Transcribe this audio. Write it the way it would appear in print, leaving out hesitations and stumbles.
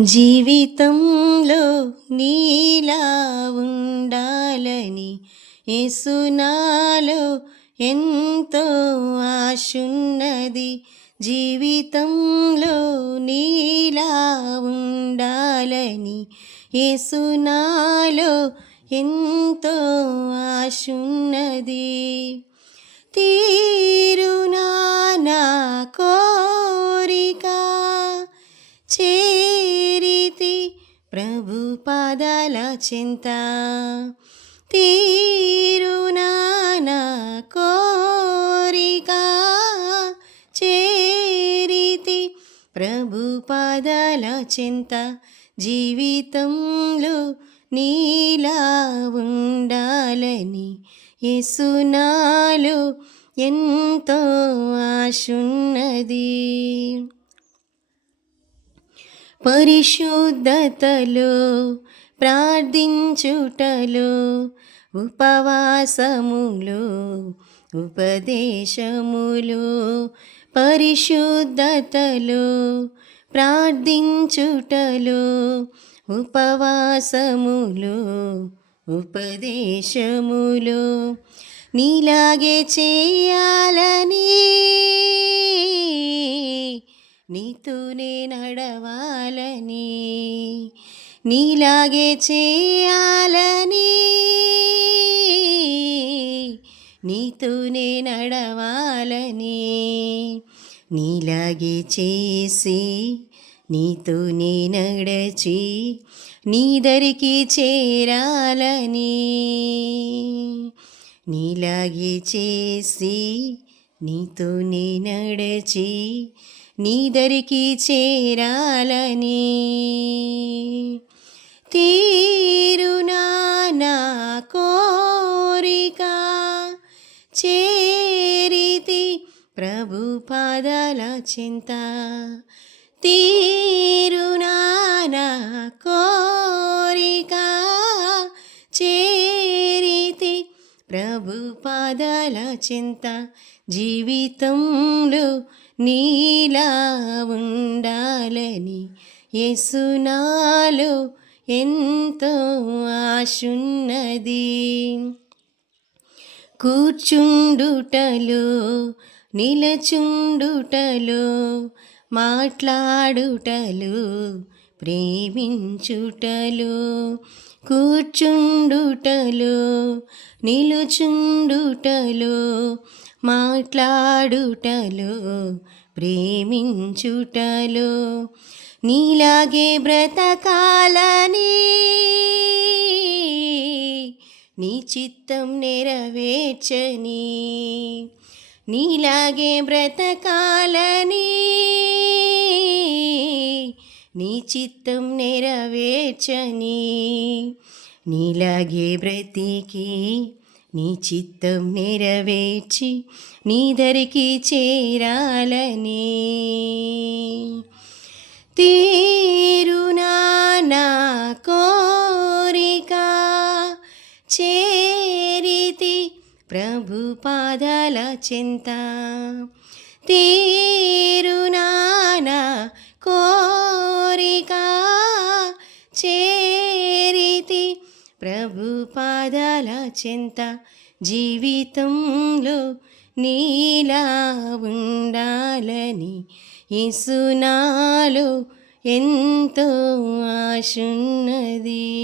జీవితంలో నీలా ఉండాలని యేసు నాలో ఎంతో ఆశున్నది. జీవితంలో నీలా ఉండాలని యేసు నాలో ఎంతో ఆశున్నది. తీరునా నా కోరిక చేరితి ప్రభు పాదాల చింత. తీరునా నా కోరిక చేరితి ప్రభు పాదాల చింత. జీవితంలో నీలా ఉండాలని యేసు నాలో ఎంతో ఆశున్నది. పరిశుద్ధతలో ప్రార్థించుటలో ఉపవాసములో ఉపదేశములో పరిశుద్ధతలో ప్రార్థించుటలో ఉపవాసములో ఉపదేశములో నీలాగే చేయాలని నీతోనే నడవాలని నీలాగే చేయాలని నీతోనే నడవాలని నీలాగే చేసి నీతోనే నడచి నీ దరికి చేరాలని నీలాగే చేసి నీతోనే నడచి నీ దరికి చేరాలని. తీరునా నా కోరిక చేరితి ప్రభు పాదాల చింత. తీరునా నా కోరిక చేరితి ప్రభు పాదాల చింత. జీవితంలో నీలా ఉండాలని యేసు నాలో ఎంతో ఆశున్నది. కూర్చుండుటలో నిలచుండుటలో మాట్లాడుటలో ప్రేమించుటలో కూర్చుండుటలో నిలుచుండుటలో మాట్లాడుటలో ప్రేమించుటలో నీలాగే బ్రతకాలని నీ చిత్తం నెరవేర్చని నీలాగే బ్రతకాలని నీ చిత్తం నెరవేర్చని నీలాగే బ్రతికి నీ చిత్తం నెరవేర్చి నీ దరికి చేరాలని. తీరునా నా కోరిక చేరితి ప్రభు పాదాల చింత. తీరునా నా కోరిక చేరితి ప్రభు పాదాల చింత. జీవితంలో నీలా ఉండాలని యేసు నాలో ఎంతో ఆశున్నది.